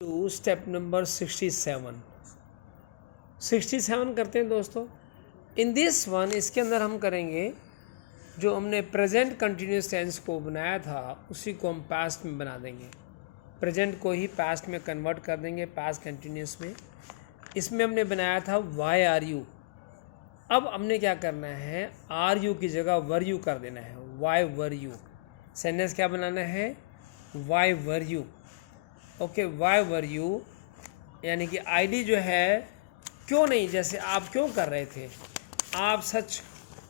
To step number 67 करते हैं दोस्तों। इन दिस वन, इसके अंदर हम करेंगे जो हमने प्रेजेंट कंटिन्यूस टेंस को बनाया था उसी को हम पास्ट में बना देंगे। प्रेजेंट को ही पास्ट में कन्वर्ट कर देंगे, पास्ट कंटिन्यूस में। इसमें हमने बनाया था वाई आर यू। अब हमने क्या करना है, आर यू की जगह वर यू कर देना है। वाई वर यू, सेंटेंस क्या बनाना है, Y were you. Okay, Y were you यानी कि आईडी जो है क्यों नहीं, जैसे आप क्यों कर रहे थे, आप सच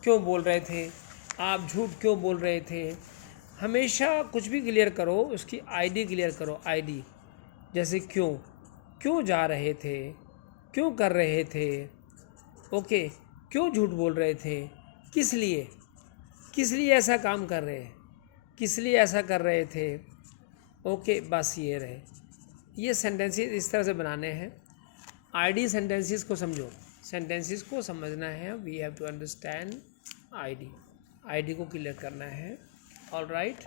क्यों बोल रहे थे, आप झूठ क्यों बोल रहे थे। हमेशा कुछ भी क्लियर करो, उसकी आईडी क्लियर करो। आईडी जैसे क्यों, क्यों जा रहे थे, क्यों कर रहे थे, ओके, क्यों झूठ बोल रहे थे, किस लिए, किस लिए ऐसा काम कर रहे हैं, किस लिए ऐसा कर रहे थे। ओके, बस ये रहे। ये सेंटेंसेस इस तरह से बनाने हैं। आईडी सेंटेंसेस को समझो, सेंटेंसेस को समझना है। We have to understand ID, ID को क्लियर करना है। ऑल राइट,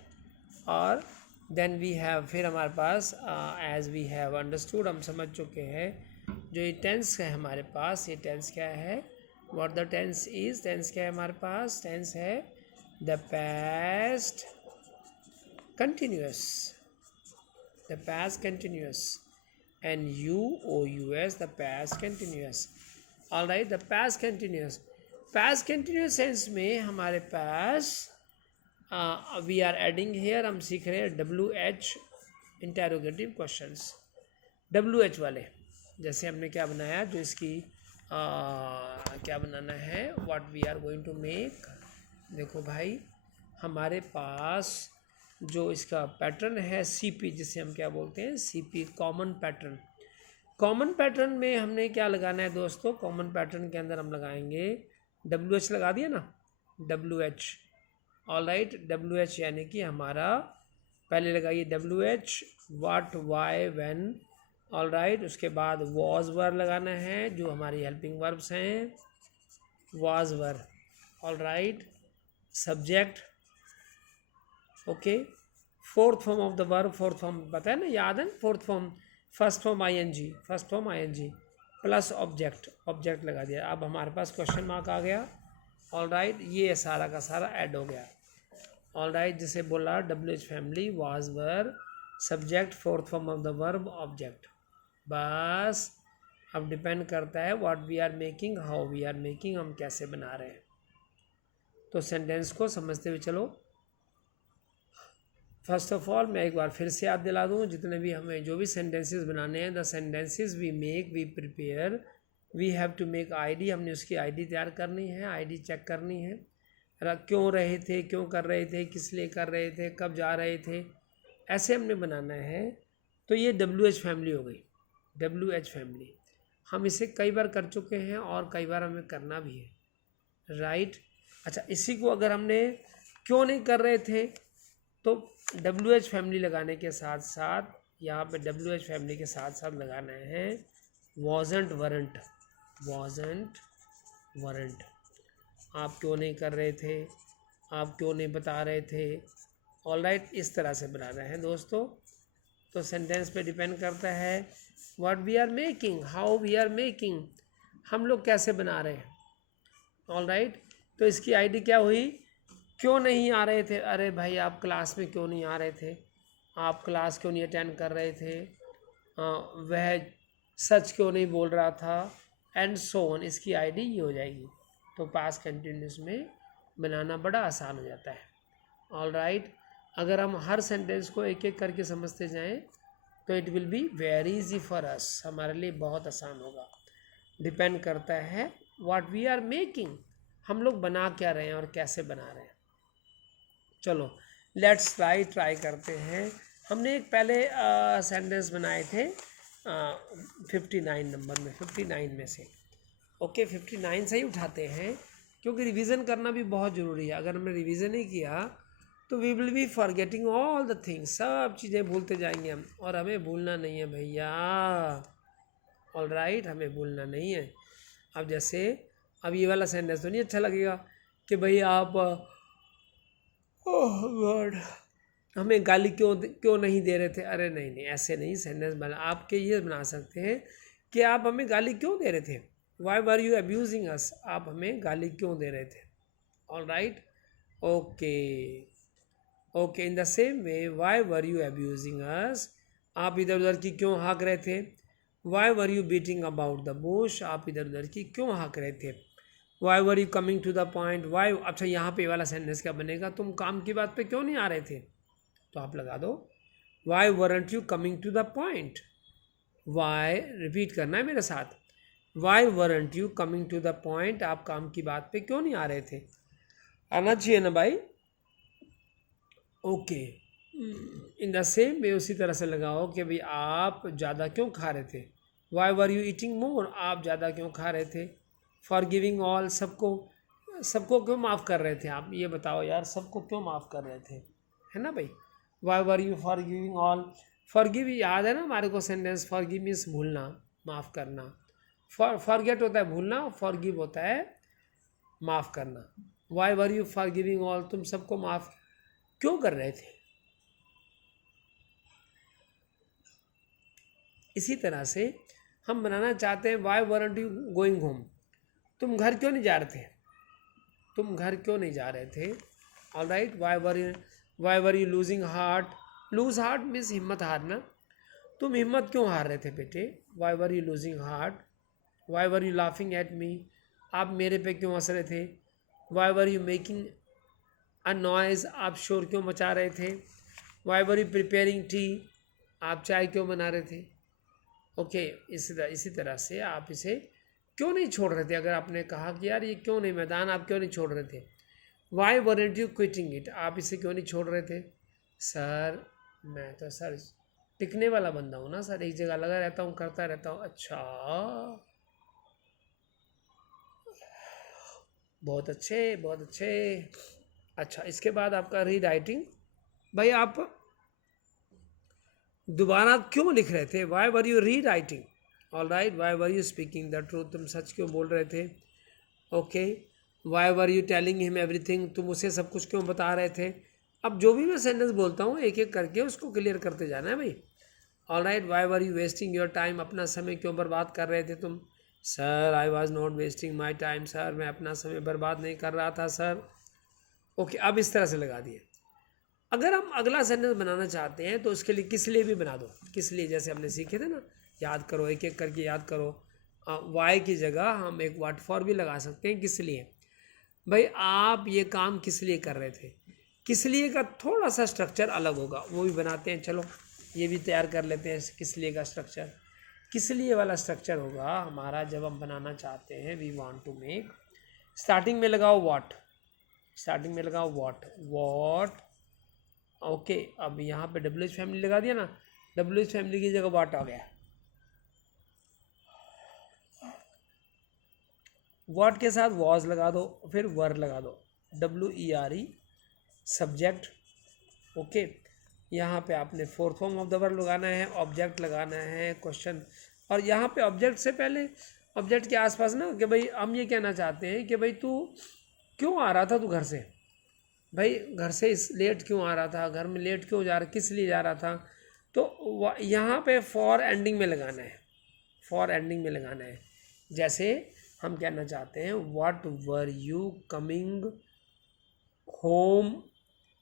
और देन वी हैव, फिर हमारे पास एज वी हैव अंडरस्टूड, हम समझ चुके हैं जो ये टेंस है हमारे पास। ये टेंस क्या है, what the tense is, tense क्या है हमारे पास, टेंस है the past continuous, the past continuous, and ous the past continuous. all right, the past continuous, past continuous tense में हमारे पास we are adding here, हम सीख रहे हैं WH interrogative questions। WH वाले जैसे हमने क्या बनाया, जो इसकी क्या बनाना है, what we are going to make। देखो भाई, हमारे पास जो इसका पैटर्न है सीपी, जिसे हम क्या बोलते हैं, CP, common pattern. Common pattern में हमने क्या लगाना है दोस्तों, कॉमन पैटर्न के अंदर हम लगाएंगे WH, लगा दिया ना, WH। ऑल राइट, WH यानी कि हमारा, पहले लगाइए WH, what, why, when. All right, उसके बाद वॉज वर लगाना है, जो हमारी हेल्पिंग वर्ब्स हैं, was were. All right, subject, okay, fourth form of the verb, fourth form पता है ना, याद है ना, fourth form, first form ING, first form ING plus object, object लगा दिया। अब हमारे पास क्वेश्चन मार्क आ गया। ऑल राइट, ये सारा का सारा ऐड हो गया। ऑल राइट, जिसे बोला WH family, was were, subject, fourth form of the verb, object. बस अब डिपेंड करता है what we are making, how we are making, हम कैसे बना रहे हैं। तो सेंटेंस को समझते हुए चलो। फर्स्ट ऑफ ऑल मैं एक बार फिर से याद दिला दूँ, जितने भी हमें जो भी सेंटेंसेस बनाने हैं, the sentences we make, we prepare, we have to make ID, हमने उसकी आईडी तैयार करनी है, आईडी चेक करनी है। क्यों रहे थे, क्यों कर रहे थे, किस लिए कर रहे थे, कब जा रहे थे, ऐसे हमने बनाना है। तो ये WH फैमिली हो गई, WH फैमिली। हम इसे कई बार कर चुके हैं और कई बार हमें करना भी है। राइट, अच्छा, इसी को अगर हमने क्यों नहीं कर रहे थे, तो WH फैमिली लगाने के साथ साथ यहाँ पे WH फैमिली के साथ साथ लगाना है wasn't, weren't, wasn't, weren't। आप क्यों नहीं कर रहे थे, आप क्यों नहीं बता रहे थे। ऑल राइट, इस तरह से बनाना है दोस्तों। तो सेंटेंस पे डिपेंड करता है what we are making, how we are making, हम लोग कैसे बना रहे हैं। ऑल राइट, तो इसकी आईडी क्या हुई, क्यों नहीं आ रहे थे। अरे भाई, आप क्लास में क्यों नहीं आ रहे थे, आप क्लास क्यों नहीं अटेंड कर रहे थे, वह सच क्यों नहीं बोल रहा था, एंड सो ऑन। इसकी आईडी ये हो जाएगी। तो पास्ट कंटिन्यूस में बनाना बड़ा आसान हो जाता है। ऑल राइट, अगर हम हर सेंटेंस को एक एक करके समझते जाएं तो it will be very easy for us, हमारे लिए बहुत आसान होगा। डिपेंड करता है व्हाट वी आर मेकिंग, हम लोग बना क्या रहे हैं और कैसे बना रहे हैं। चलो लेट्स ट्राई करते हैं। हमने एक पहले सेंटेंस बनाए थे 59 नंबर में, 59 में से। ओके, 59 से ही उठाते हैं, क्योंकि रिवीजन करना भी बहुत ज़रूरी है। अगर हमने रिवीजन नहीं किया तो we will be forgetting all the things, सब चीज़ें भूलते जाएंगे हम, और हमें भूलना नहीं है भैया। ऑल राइट, हमें भूलना नहीं है। अब जैसे, अब ये वाला सेंटेंस तो नहीं अच्छा लगेगा कि भाई आप, ओह गॉड, हमें गाली क्यों नहीं दे रहे थे? अरे नहीं नहीं, ऐसे नहीं सेंटेंस बना, आपके ये बना सकते हैं कि आप हमें गाली क्यों दे रहे थे? Why were you abusing us? आप हमें गाली क्यों दे रहे थे? All right, okay okay. In the same way, why were you abusing us? आप इधर उधर की क्यों हाँक रहे थे? Why were you beating about the bush? आप इधर उधर की क्यों हाँक रहे थे? Why were you coming to the point? Why, अच्छा यहाँ पे वाला सेंटेंस क्या बनेगा? तुम काम की बात पे क्यों नहीं आ रहे थे? तो आप लगा दो why weren't you coming to the point? Why, repeat करना है मेरे साथ, why weren't you coming to the point? आप काम की बात पे क्यों नहीं आ रहे थे? आना चाहिए ना भाई? ओके। इन द सेम वे, उसी तरह से लगाओ कि भाई आप ज़्यादा क्यों खा रहे थे? वाई वर यू ईटिंग मोर? आप ज़्यादा क्यों खा रहे थे? फॉर गिविंग ऑल, सबको क्यों माफ़ कर रहे थे? आप ये बताओ यार, सबको क्यों माफ़ कर रहे थे? है ना भाई? Y were you for giving all? For give याद है ना हमारे को सेंटेंस? फॉर गिव मीन्स भूलना, माफ़ करना। फॉरगेट होता है भूलना, फॉर गिव होता है माफ़ करना। Y were you for giving all? तुम सबको माफ़ क्यों कर रहे थे? इसी तरह से हम बनाना चाहते हैं why weren't you going home? तुम घर क्यों नहीं जा रहे थे? तुम घर क्यों नहीं जा रहे थे? All right, Y were you losing heart? Loose heart means हिम्मत हारना। तुम हिम्मत क्यों हार रहे थे बेटे? Y were you losing heart? Y were you laughing at me? आप मेरे पे क्यों हंस रहे थे? Why were you making a noise? आप शोर क्यों मचा रहे थे? Why were you preparing T? आप चाय क्यों बना रहे थे? ओके, इसी तरह से आप इसे क्यों नहीं छोड़ रहे थे? अगर आपने कहा कि यार ये क्यों नहीं, मैदान आप क्यों नहीं छोड़ रहे थे? Why weren't you quitting it? आप इसे क्यों नहीं छोड़ रहे थे? सर मैं तो सर टिकने वाला बंदा हूँ ना सर, एक जगह लगा रहता हूँ, करता रहता हूँ। अच्छा, बहुत अच्छे बहुत अच्छे। अच्छा, इसके बाद आपका री राइटिंग। भाई आप दोबारा क्यों लिख रहे थे? वाई वर यू री writing? All right, Y were you speaking the truth? तुम सच क्यों बोल रहे थे? Okay, Y were you telling him everything? तुम उसे सब कुछ क्यों बता रहे थे? अब जो भी मैं सेंटेंस बोलता हूँ एक एक करके उसको क्लियर करते जाना है भाई। All right, Y were you wasting your time? अपना समय क्यों बर्बाद कर रहे थे तुम? Sir I was not wasting my time? Sir मैं अपना समय बर्बाद नहीं कर रहा था सर। ओके, अब इस तरह से लगा दिए। अगर हम अगला सेंटेंस बनाना चाहते हैं तो उसके लिए किस लिए भी बना दो। किस लिए, जैसे हमने सीखे थे ना, याद करो, एक एक करके याद करो। वाई की जगह हम एक व्हाट फॉर भी लगा सकते हैं। किस लिए? भाई आप ये काम किस लिए कर रहे थे? किस लिए का थोड़ा सा स्ट्रक्चर अलग होगा, वो भी बनाते हैं। चलो ये भी तैयार कर लेते हैं। किस लिए का स्ट्रक्चर, किस लिए वाला स्ट्रक्चर होगा हमारा जब हम बनाना चाहते हैं। We want to make, starting में लगाओ व्हाट, स्टार्टिंग में लगाओ व्हाट। ओके, अब यहाँ पे डब्ल्यूएच फैमिली लगा दिया ना, डब्ल्यूएच फैमिली की जगह व्हाट आ गया। व्हाट के साथ वॉज लगा दो, फिर वर लगा दो, WERE सब्जेक्ट। ओके, यहाँ पे आपने fourth form of the verb लगाना है, ऑब्जेक्ट लगाना है, क्वेश्चन। और यहाँ पे ऑब्जेक्ट से पहले, ऑब्जेक्ट के आसपास ना, कि भाई हम ये कहना चाहते हैं कि भाई तू क्यों आ रहा था, तू घर से, भाई घर से लेट क्यों आ रहा था, घर में लेट क्यों जा रहा, किस लिए जा रहा था। तो यहाँ पे फॉर एंडिंग में लगाना है, फॉर एंडिंग में लगाना है। जैसे हम कहना चाहते हैं what were you coming home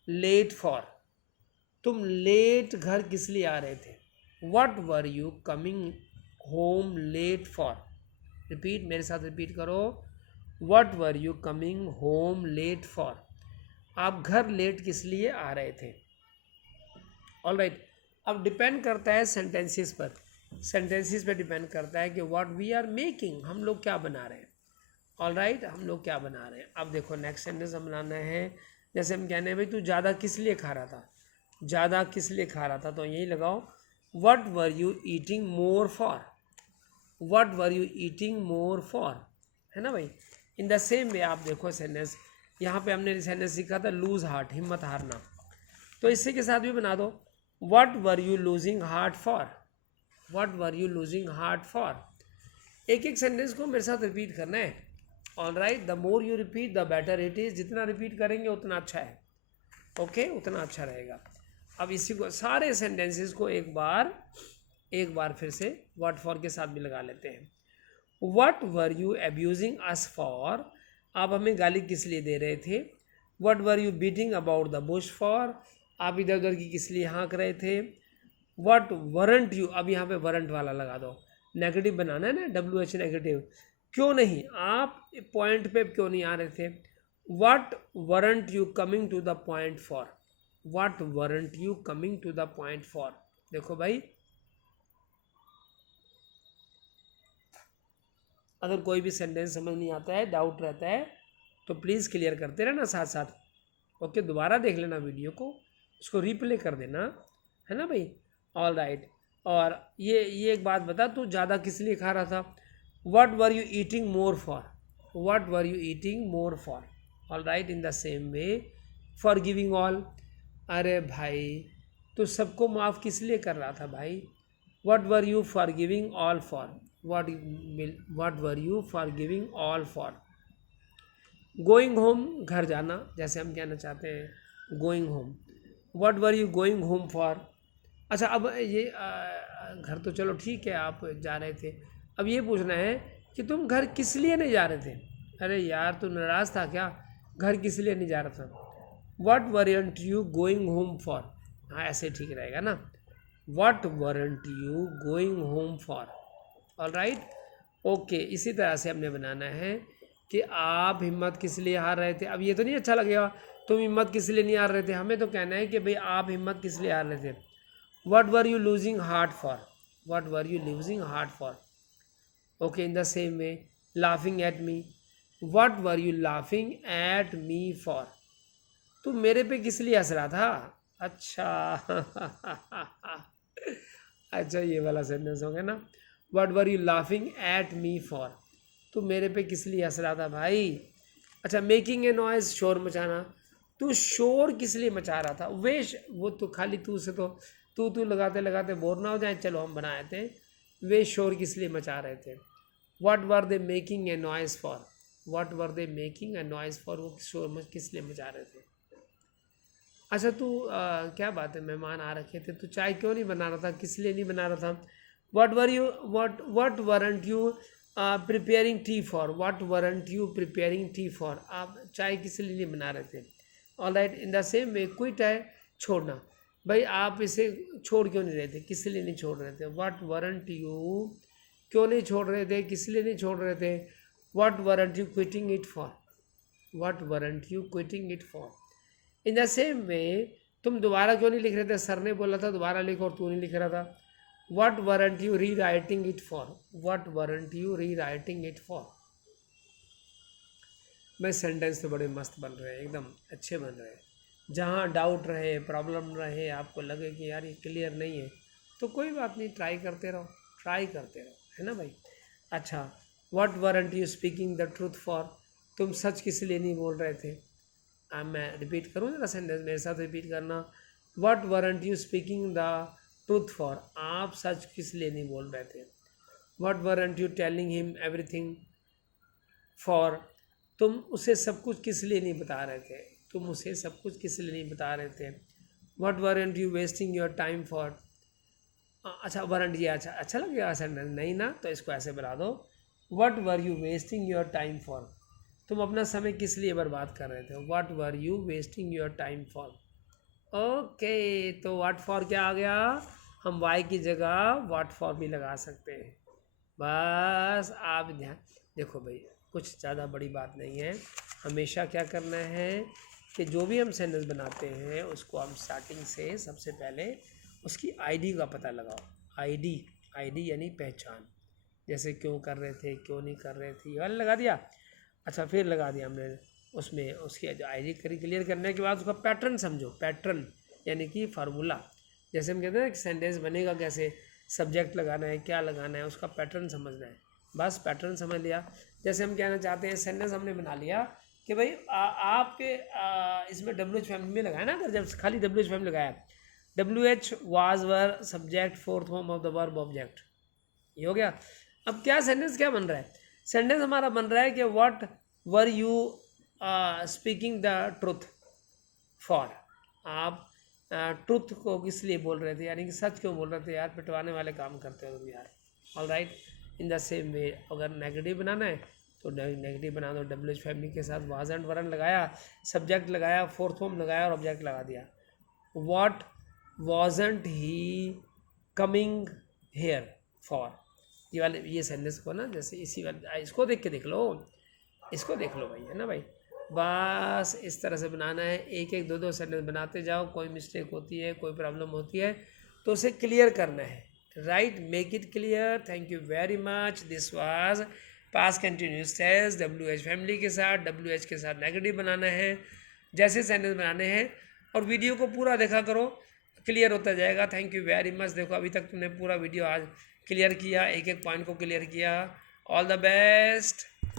late for? तुम लेट घर किस लिए आ रहे थे? What were you coming home late for? Repeat, मेरे साथ रिपीट करो, what were you coming home late for? आप घर लेट किस लिए आ रहे थे? ऑल राइट, अब डिपेंड करता है सेंटेंसेस पर, सेंटेंसेस पे डिपेंड करता है कि व्हाट वी आर मेकिंग, हम लोग क्या बना रहे हैं। ऑल राइट, हम लोग क्या बना रहे हैं। अब देखो नेक्स्ट सेंटेंस हम बनाना है। जैसे हम कहने हैं भाई तू ज़्यादा किस लिए खा रहा था, ज़्यादा किस लिए खा रहा था, तो यही लगाओ what were you eating more for? What were you eating more for, है ना भाई। इन द सेम वे आप देखो सेंटेंस, यहाँ पे हमने सेंटेंस सीखा था लूज हार्ट, हिम्मत हारना, तो इसी के साथ भी बना दो what were you losing heart for? What were you losing heart for? एक एक सेंटेंस को मेरे साथ रिपीट करना है। All right, the more you repeat the better it is. जितना रिपीट करेंगे उतना अच्छा है। ओके, उतना अच्छा रहेगा। अब इसी को सारे सेंटेंसेस को एक बार फिर से व्हाट फॉर के साथ भी लगा लेते हैं। What were you abusing us for, आप हमें गाली किस लिए दे रहे थे। What were you beating about the Bush for, आप इधर उधर की किस लिए हाँक रहे थे। व्हाट वरंट यू, अब यहाँ पे वरंट वाला लगा दो, नेगेटिव बनाना है ना, WH नेगेटिव, क्यों नहीं, आप पॉइंट पे क्यों नहीं आ रहे थे। What weren't you coming to the point for, what weren't you coming to the point for. देखो भाई, अगर कोई भी सेंटेंस समझ नहीं आता है, डाउट रहता है, तो प्लीज़ क्लियर करते रहना साथ साथ। ओके, दोबारा देख लेना वीडियो को, उसको रिप्ले कर देना, है ना भाई। All right. और ये एक बात बता, तू ज़्यादा किस लिए खा रहा था। What were you eating more for, what were you eating more for. All right, in the same way for giving all, अरे भाई तू सबको माफ़ किस लिए कर रहा था भाई। What were you for giving all for, what were you for giving all for. Going home, घर जाना, जैसे हम कहना चाहते हैं going home. What were you going home for. अच्छा, अब ये घर तो चलो ठीक है, आप जा रहे थे, अब ये पूछना है कि तुम घर किस लिए नहीं जा रहे थे। अरे यार, तू नाराज़ था क्या, घर किस लिए नहीं जा रहा था। What weren't you going home for, हाँ ऐसे ठीक रहेगा ना, what weren't you going home for. All right, okay, इसी तरह से हमने बनाना है कि आप हिम्मत किस लिए हार रहे थे। अब ये तो नहीं अच्छा लगेगा तुम हिम्मत किस लिए नहीं हार रहे थे, हमें तो कहना है कि भाई आप हिम्मत किस लिए हार रहे थे। What were you losing heart for, what were you losing heart for. Okay, in the same way laughing at me, what were you laughing at me for. तू मेरे पे किस लिए हंस रहा था। अच्छा अच्छा, ये वाला सेंटेंस हो गया ना, what were you laughing at me for, तू मेरे पे किस लिए हंस रहा था भाई। अच्छा, मेकिंग ए नॉइज, शोर मचाना, तू शोर किस लिए मचा रहा था। वो तो खाली तू से तो तू लगाते लगाते बोर ना हो जाए, चलो हम बनाए थे, वे शोर किस लिए मचा रहे थे। What were they making a noise for, what were they making a noise for, वो शोर किस लिए मचा रहे थे। अच्छा, तू क्या बात है, मेहमान आ रखे थे, तू चाय क्यों नहीं बना रहा था, किस लिए नहीं बना रहा था। What weren't you preparing T for, what weren't you preparing T for, आप चाय किस लिए नहीं बना रहे थे। All right, in the same way quit है छोड़ना, भाई आप इसे छोड़ क्यों नहीं रहे थे, किस लिए नहीं छोड़ रहे थे। व्हाट वरंट यू, क्यों नहीं छोड़ रहे थे, किस लिए नहीं छोड़ रहे थे। What weren't you quitting it for, what weren't you quitting it for. In the same वे तुम दोबारा क्यों नहीं लिख रहे थे, सर ने बोला था दोबारा लिखो और तू नहीं लिख रहा था। व्हाट वरंट यू री writing it for, what weren't you री राइटिंग इट फॉर। मैं सेंटेंस तो बड़े मस्त बन रहे हैं, एकदम अच्छे बन रहे हैं। जहाँ डाउट रहे, प्रॉब्लम रहे, आपको लगे कि यार ये क्लियर नहीं है, तो कोई बात नहीं, ट्राई करते रहो, है ना भाई। अच्छा, what weren't you speaking the truth for, तुम सच किस लिए नहीं बोल रहे थे। मैं रिपीट करूँ जरा सेंटेंस, मेरे साथ रिपीट करना। What weren't you speaking the truth for, आप सच किस लिए नहीं बोल रहे थे। What weren't you telling him everything for, तुम उसे सब कुछ किस लिए नहीं बता रहे थे, तुम उसे सब कुछ किस लिए नहीं बता रहे थे। What weren't you wasting your time for. अच्छा, वरंट ये अच्छा लग गया सेंटेंस, नहीं ना, तो इसको ऐसे बना दो, what were you wasting your time for, तुम अपना समय किस लिए बर्बाद कर रहे थे। What were you wasting your time for. Okay, तो व्हाट फॉर क्या आ गया, हम वाई की जगह व्हाट फॉर भी लगा सकते हैं। बस आप ध्यान देखो भाई, कुछ ज़्यादा बड़ी बात नहीं है। हमेशा क्या करना है कि जो भी हम सेंटेंस बनाते हैं उसको हम स्टार्टिंग से सबसे पहले उसकी आईडी का पता लगाओ। आईडी यानी पहचान, जैसे क्यों कर रहे थे, क्यों नहीं कर रहे थे, ये वाला लगा दिया। अच्छा, फिर लगा दिया हमने उसमें उसकी जो आईडी क्लियर करने के बाद उसका पैटर्न समझो। पैटर्न यानी कि फार्मूला, जैसे हम कहते हैं ना कि सेंटेंस बनेगा कैसे, सब्जेक्ट लगाना है, क्या लगाना है, उसका पैटर्न समझना है। बस पैटर्न समझ लिया। जैसे हम कहना चाहते हैं, सेंटेंस हमने बना लिया कि भाई आपके इसमें WH फैमिली में लगाया ना, अगर जब खाली WH फैमिली लगाया, WH was were subject fourth form of the verb object, ये हो गया। अब क्या सेंटेंस क्या बन रहा है, सेंटेंस हमारा बन रहा है कि what were you speaking the truth for, आप ट्रुथ को किस लिए बोल रहे थे, यानी कि सच क्यों बोल रहे थे यार, पिटवाने वाले काम करते हो तुम यार। All right, in the same वे अगर नेगेटिव बनाना है तो नेगेटिव बना दो। WH फैमिली के साथ वाज एंड वरन लगाया, सब्जेक्ट लगाया, फोर्थ फॉर्म लगाया और ऑब्जेक्ट लगा दिया। What wasn't he coming here for, ये वाले ये सेंटेंस को ना, जैसे इसी वाले इसको देख के देख लो, इसको देख लो भाई, है ना भाई। बस इस तरह से बनाना है, एक एक दो दो सेंटेंस बनाते जाओ। कोई मिस्टेक होती है, कोई प्रॉब्लम होती है तो उसे क्लियर करना है, right, make it clear. Thank you very much. This was past continuous tense. WH family के साथ, WH के साथ नेगेटिव बनाना है, जैसे सेंटेंस बनाने हैं, और वीडियो को पूरा देखा करो, क्लियर होता जाएगा। Thank you very much. देखो अभी तक तुमने पूरा वीडियो आज क्लियर किया, एक एक पॉइंट को क्लियर किया। All the best.